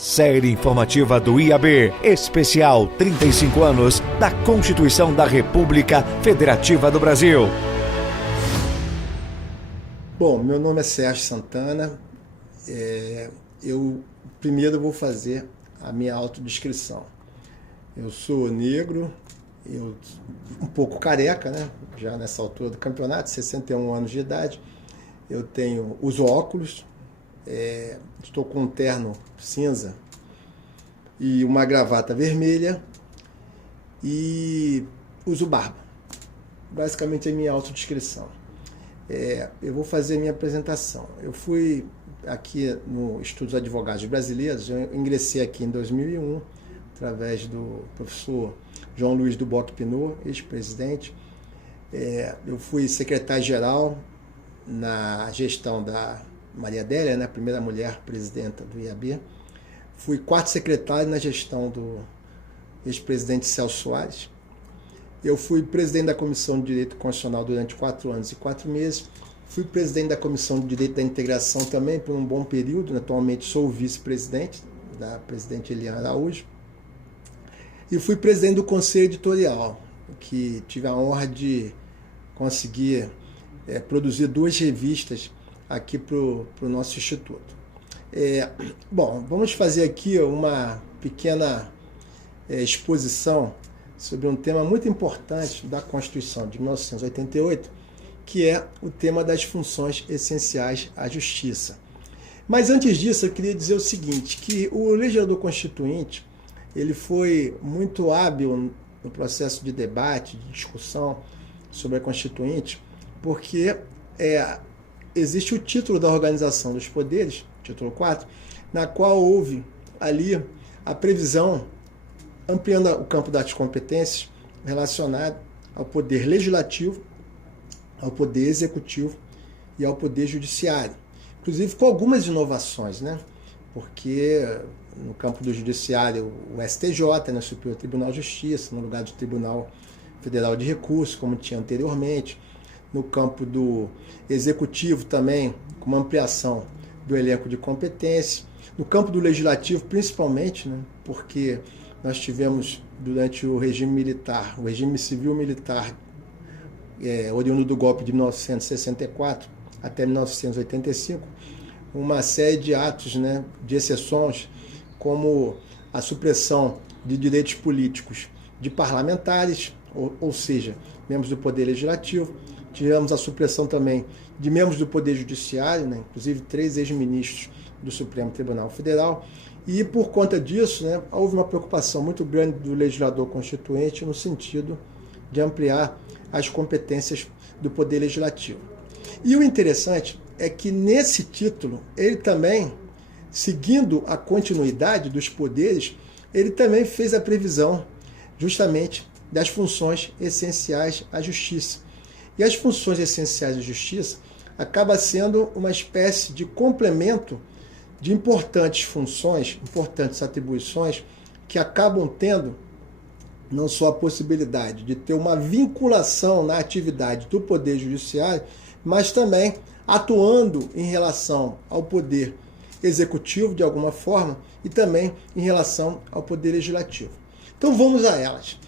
Série informativa do IAB, especial 35 anos da Constituição da República Federativa do Brasil. Bom, meu nome é Sérgio Santana. Eu primeiro vou fazer a minha autodescrição. Eu sou negro, um pouco careca, né? Já nessa altura do campeonato, 61 anos de idade. Eu uso óculos, estou com um terno cinza e uma gravata vermelha e uso barba. Basicamente é a minha autodescrição. Eu vou fazer a minha apresentação. Eu fui aqui no Estudos Advogados Brasileiros, eu ingressei aqui em 2001, através do professor João Luiz do Bock Pinot, ex-presidente. Eu fui secretário-geral na gestão da Maria Adélia, né, a primeira mulher presidenta do IAB. Fui quarto secretário na gestão do ex-presidente Celso Soares. Eu fui presidente da Comissão de Direito Constitucional durante 4 anos e 4 meses. Fui presidente da Comissão de Direito da Integração também por um bom período. Atualmente sou o vice-presidente da presidente Eliane Araújo. E fui presidente do Conselho Editorial, que tive a honra de conseguir produzir 2 revistas aqui para o nosso Instituto. Bom, vamos fazer aqui uma pequena exposição sobre um tema muito importante da Constituição de 1988, que é o tema das funções essenciais à justiça. Mas antes disso, eu queria dizer o seguinte, que o legislador constituinte ele foi muito hábil no processo de debate, de discussão sobre a Constituinte, porque existe o título da Organização dos Poderes, título 4, na qual houve ali a previsão, ampliando o campo das competências relacionado ao poder legislativo, ao poder executivo e ao poder judiciário. Inclusive com algumas inovações, né? Porque no campo do judiciário, o STJ, né, Superior Tribunal de Justiça, no lugar do Tribunal Federal de Recursos, como tinha anteriormente. No campo do executivo também, com uma ampliação do elenco de competência. No campo do legislativo, principalmente, né, porque nós tivemos, durante o regime militar, o regime civil-militar, oriundo do golpe de 1964 até 1985, uma série de atos, né, de exceções, como a supressão de direitos políticos de parlamentares, ou seja, membros do Poder Legislativo. Tivemos a supressão também de membros do Poder Judiciário, né, inclusive 3 ex-ministros do Supremo Tribunal Federal. E por conta disso, né, houve uma preocupação muito grande do legislador constituinte no sentido de ampliar as competências do Poder Legislativo. E o interessante é que nesse título, ele também, seguindo a continuidade dos poderes, ele também fez a previsão justamente das funções essenciais à justiça. E as funções essenciais à justiça acaba sendo uma espécie de complemento de importantes funções, importantes atribuições, que acabam tendo não só a possibilidade de ter uma vinculação na atividade do Poder Judiciário, mas também atuando em relação ao Poder Executivo, de alguma forma, e também em relação ao Poder Legislativo. Então vamos a elas.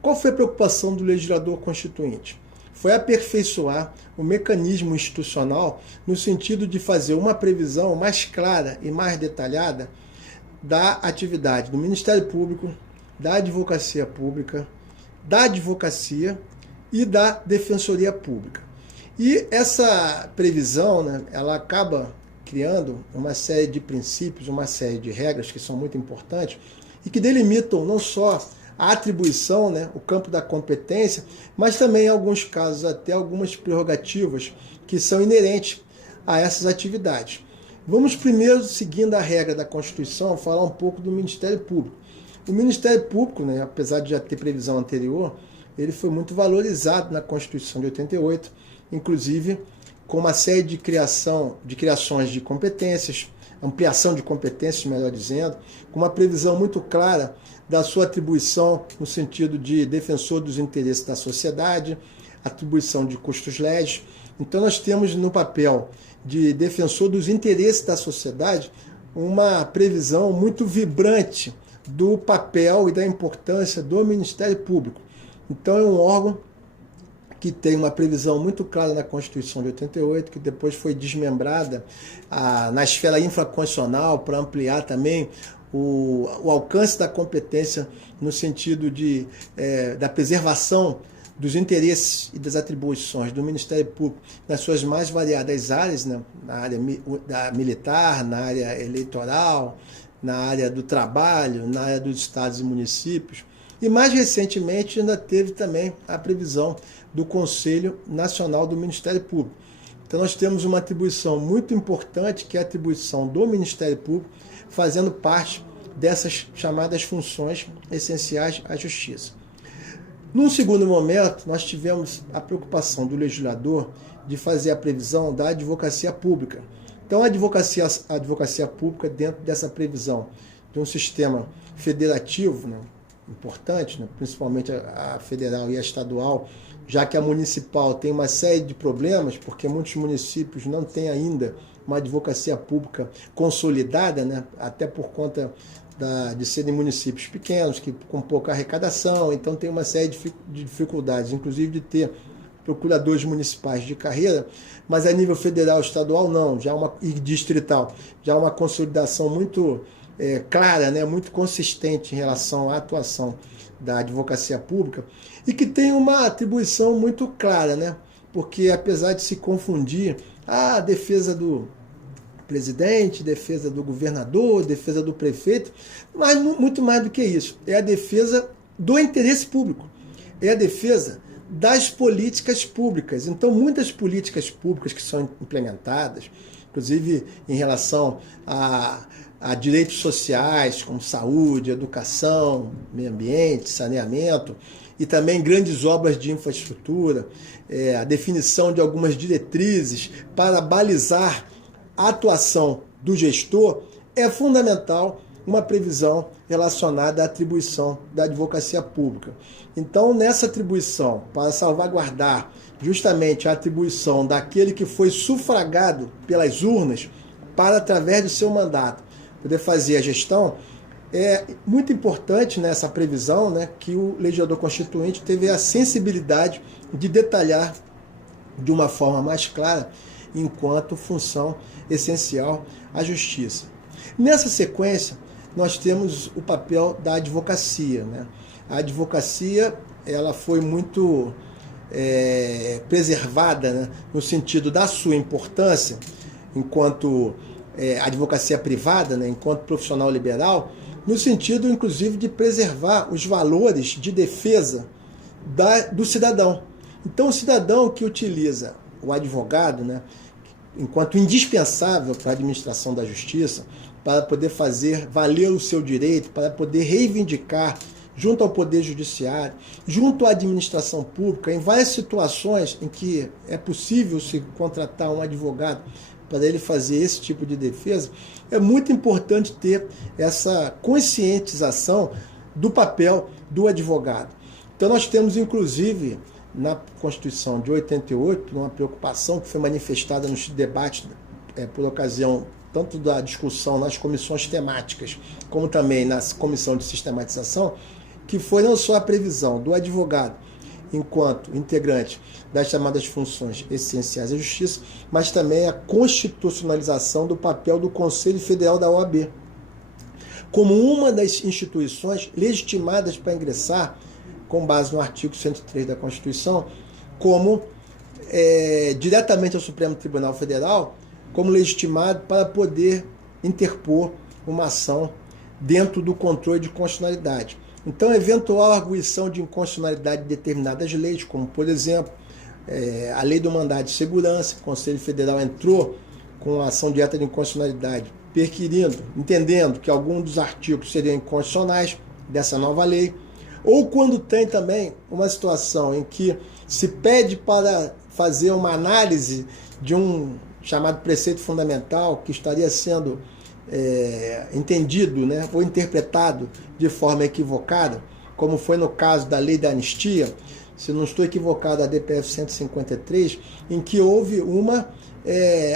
Qual foi a preocupação do legislador constituinte? Foi aperfeiçoar o mecanismo institucional no sentido de fazer uma previsão mais clara e mais detalhada da atividade do Ministério Público, da Advocacia Pública, da Advocacia e da Defensoria Pública. E essa previsão, né, ela acaba criando uma série de princípios, uma série de regras que são muito importantes e que delimitam não só a atribuição, né, o campo da competência, mas também, em alguns casos, até algumas prerrogativas que são inerentes a essas atividades. Vamos primeiro, seguindo a regra da Constituição, falar um pouco do Ministério Público. O Ministério Público, né, apesar de já ter previsão anterior, ele foi muito valorizado na Constituição de 88, inclusive com uma série de criações de competências, ampliação de competências, melhor dizendo, com uma previsão muito clara da sua atribuição no sentido de defensor dos interesses da sociedade, atribuição de custos legis. Então nós temos no papel de defensor dos interesses da sociedade uma previsão muito vibrante do papel e da importância do Ministério Público. Então é um órgão que tem uma previsão muito clara na Constituição de 88, que depois foi desmembrada na esfera infraconstitucional para ampliar também o alcance da competência no sentido da preservação dos interesses e das atribuições do Ministério Público nas suas mais variadas áreas, né? Na área militar, na área eleitoral, na área do trabalho, na área dos estados e municípios. E mais recentemente ainda teve também a previsão do Conselho Nacional do Ministério Público. Então nós temos uma atribuição muito importante, que é a atribuição do Ministério Público, fazendo parte dessas chamadas funções essenciais à Justiça. Num segundo momento, nós tivemos a preocupação do legislador de fazer a previsão da advocacia pública. Então, a advocacia pública, dentro dessa previsão de um sistema federativo, né, importante, né, principalmente a federal e a estadual, já que a municipal tem uma série de problemas, porque muitos municípios não têm ainda uma advocacia pública consolidada, né, até por conta de serem municípios pequenos, com pouca arrecadação, então tem uma série de dificuldades, inclusive de ter procuradores municipais de carreira, mas a nível federal, estadual não, e distrital, já uma consolidação muito clara, né, muito consistente em relação à atuação da advocacia pública, e que tem uma atribuição muito clara, né, porque apesar de se confundir a defesa do presidente, defesa do governador, defesa do prefeito, mas muito mais do que isso. É a defesa do interesse público, é a defesa das políticas públicas. Então, muitas políticas públicas que são implementadas, inclusive em relação a direitos sociais, como saúde, educação, meio ambiente, saneamento, e também grandes obras de infraestrutura, a definição de algumas diretrizes para balizar a atuação do gestor, é fundamental uma previsão relacionada à atribuição da advocacia pública. Então, nessa atribuição, para salvaguardar justamente a atribuição daquele que foi sufragado pelas urnas para, através do seu mandato, poder fazer a gestão, é muito importante nessa previsão, né, que o legislador constituinte teve a sensibilidade de detalhar de uma forma mais clara enquanto função essencial à justiça. Nessa sequência, nós temos o papel da advocacia, né? A advocacia ela foi muito preservada, né, no sentido da sua importância enquanto advocacia privada, né, enquanto profissional liberal, no sentido, inclusive, de preservar os valores de defesa do cidadão. Então, o cidadão que utiliza o advogado, né, enquanto indispensável para a administração da justiça, para poder fazer valer o seu direito, para poder reivindicar junto ao Poder Judiciário, junto à administração pública, em várias situações em que é possível se contratar um advogado para ele fazer esse tipo de defesa, é muito importante ter essa conscientização do papel do advogado. Então nós temos, inclusive, na Constituição de 88, uma preocupação que foi manifestada nos debates por ocasião tanto da discussão nas comissões temáticas, como também na comissão de sistematização, que foi não só a previsão do advogado enquanto integrante das chamadas funções essenciais à justiça, mas também a constitucionalização do papel do Conselho Federal da OAB, como uma das instituições legitimadas para ingressar, com base no artigo 103 da Constituição, como diretamente ao Supremo Tribunal Federal, como legitimado para poder interpor uma ação dentro do controle de constitucionalidade. Então, eventual arguição de inconstitucionalidade de determinadas leis, como, por exemplo, a Lei do Mandado de Segurança, o Conselho Federal entrou com a ação direta de inconstitucionalidade, entendendo que alguns dos artigos seriam inconstitucionais dessa nova lei, ou quando tem também uma situação em que se pede para fazer uma análise de um chamado preceito fundamental que estaria sendo entendido, né, ou interpretado de forma equivocada, como foi no caso da lei da anistia, se não estou equivocado, a DPF 153, em que houve uma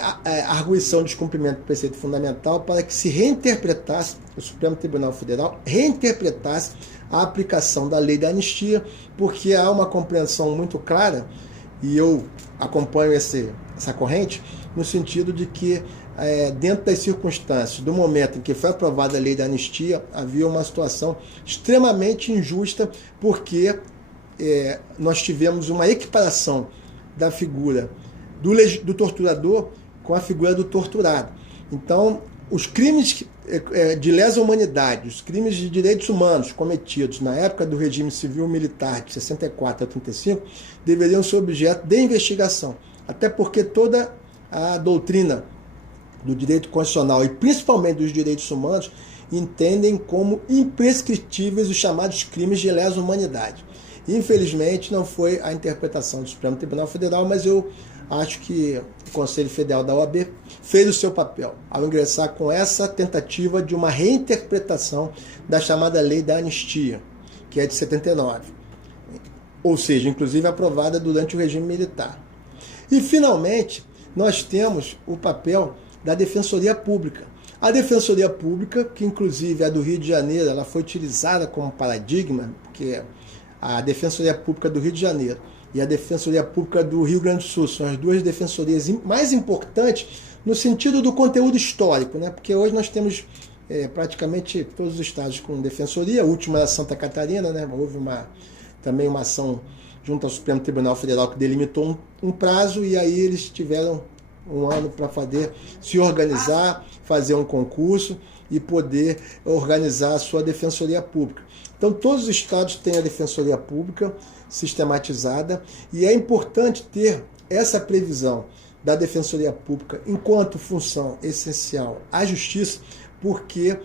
a arguição de descumprimento do preceito fundamental para que se reinterpretasse, o Supremo Tribunal Federal reinterpretasse a aplicação da lei da anistia, porque há uma compreensão muito clara, e eu acompanho essa corrente, no sentido de que, dentro das circunstâncias, do momento em que foi aprovada a lei da anistia, havia uma situação extremamente injusta, porque nós tivemos uma equiparação da figura do torturador com a figura do torturado. Então, os crimes de lesa humanidade, os crimes de direitos humanos cometidos na época do regime civil-militar de 64 a 35 deveriam ser objeto de investigação, até porque toda a doutrina do direito constitucional e principalmente dos direitos humanos entendem como imprescritíveis os chamados crimes de lesa humanidade. Infelizmente, não foi a interpretação do Supremo Tribunal Federal, mas eu acho que o Conselho Federal da OAB fez o seu papel ao ingressar com essa tentativa de uma reinterpretação da chamada Lei da Anistia, que é de 79, ou seja, inclusive aprovada durante o regime militar. E, finalmente, nós temos o papel da Defensoria Pública. A Defensoria Pública, que inclusive a do Rio de Janeiro, ela foi utilizada como paradigma, porque a Defensoria Pública do Rio de Janeiro e a Defensoria Pública do Rio Grande do Sul são as duas defensorias mais importantes no sentido do conteúdo histórico, né? Porque hoje nós temos praticamente todos os estados com defensoria, a última era Santa Catarina, né? Houve também uma ação junto ao Supremo Tribunal Federal que delimitou um prazo, e aí eles tiveram um ano para se organizar, fazer um concurso e poder organizar a sua Defensoria Pública. Então, todos os estados têm a Defensoria Pública sistematizada, e é importante ter essa previsão da Defensoria Pública enquanto função essencial à justiça, porque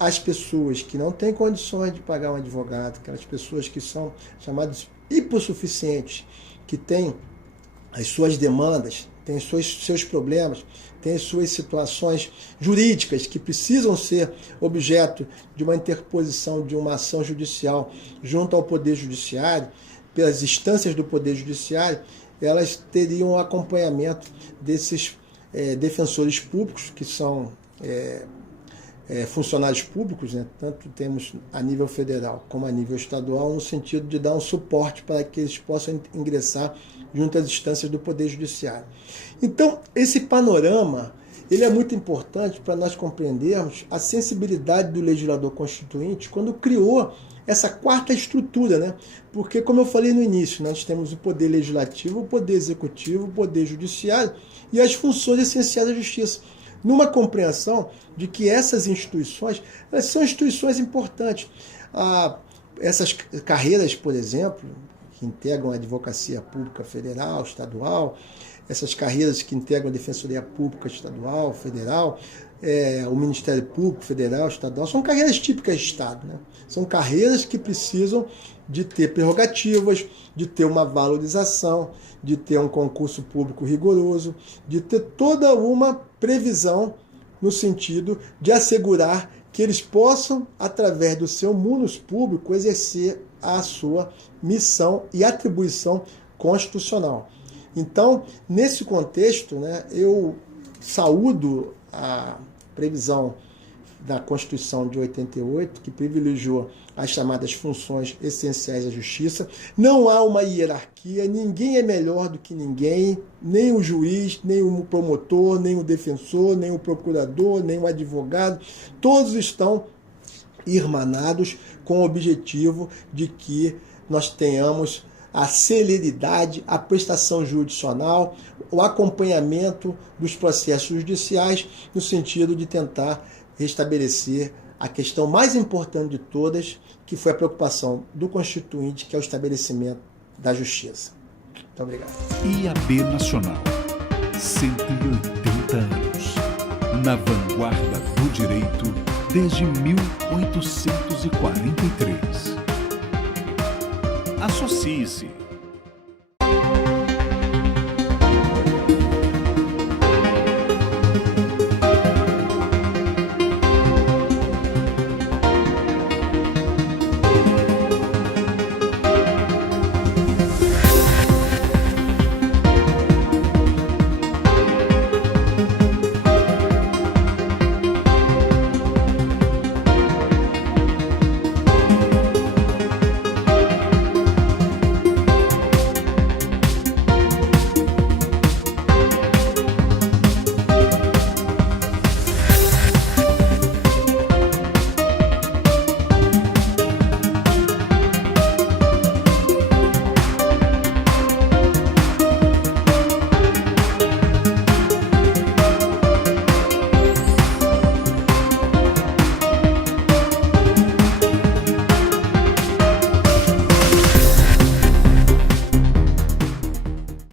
as pessoas que não têm condições de pagar um advogado, aquelas pessoas que são chamadas hipossuficientes, que têm as suas demandas, têm seus problemas, têm suas situações jurídicas que precisam ser objeto de uma interposição de uma ação judicial junto ao Poder Judiciário, pelas instâncias do Poder Judiciário, elas teriam o acompanhamento desses defensores públicos, que são funcionários públicos, né? Tanto temos a nível federal como a nível estadual, no sentido de dar um suporte para que eles possam ingressar junto às instâncias do Poder Judiciário. Então, esse panorama ele é muito importante para nós compreendermos a sensibilidade do legislador constituinte quando criou essa quarta estrutura, né? Porque, como eu falei no início, nós temos o poder legislativo, o poder executivo, o poder judiciário e as funções essenciais da justiça, numa compreensão de que essas instituições elas são instituições importantes. Essas carreiras, por exemplo, que integram a advocacia pública federal, estadual, essas carreiras que integram a Defensoria Pública Estadual, Federal, o Ministério Público Federal, Estadual, são carreiras típicas de Estado, né? São carreiras que precisam de ter prerrogativas, de ter uma valorização, de ter um concurso público rigoroso, de ter toda uma previsão no sentido de assegurar que eles possam, através do seu munus público, exercer a sua missão e atribuição constitucional. Então, nesse contexto, né, eu saúdo a previsão da Constituição de 88, que privilegiou as chamadas funções essenciais da justiça. Não há uma hierarquia, ninguém é melhor do que ninguém, nem o juiz, nem o promotor, nem o defensor, nem o procurador, nem o advogado. Todos estão irmanados com o objetivo de que nós tenhamos a celeridade, a prestação jurisdicional, o acompanhamento dos processos judiciais, no sentido de tentar restabelecer a questão mais importante de todas, que foi a preocupação do Constituinte, que é o estabelecimento da justiça. Muito obrigado. IAB Nacional, 180 anos. Na vanguarda do direito desde 1843. Associe-se.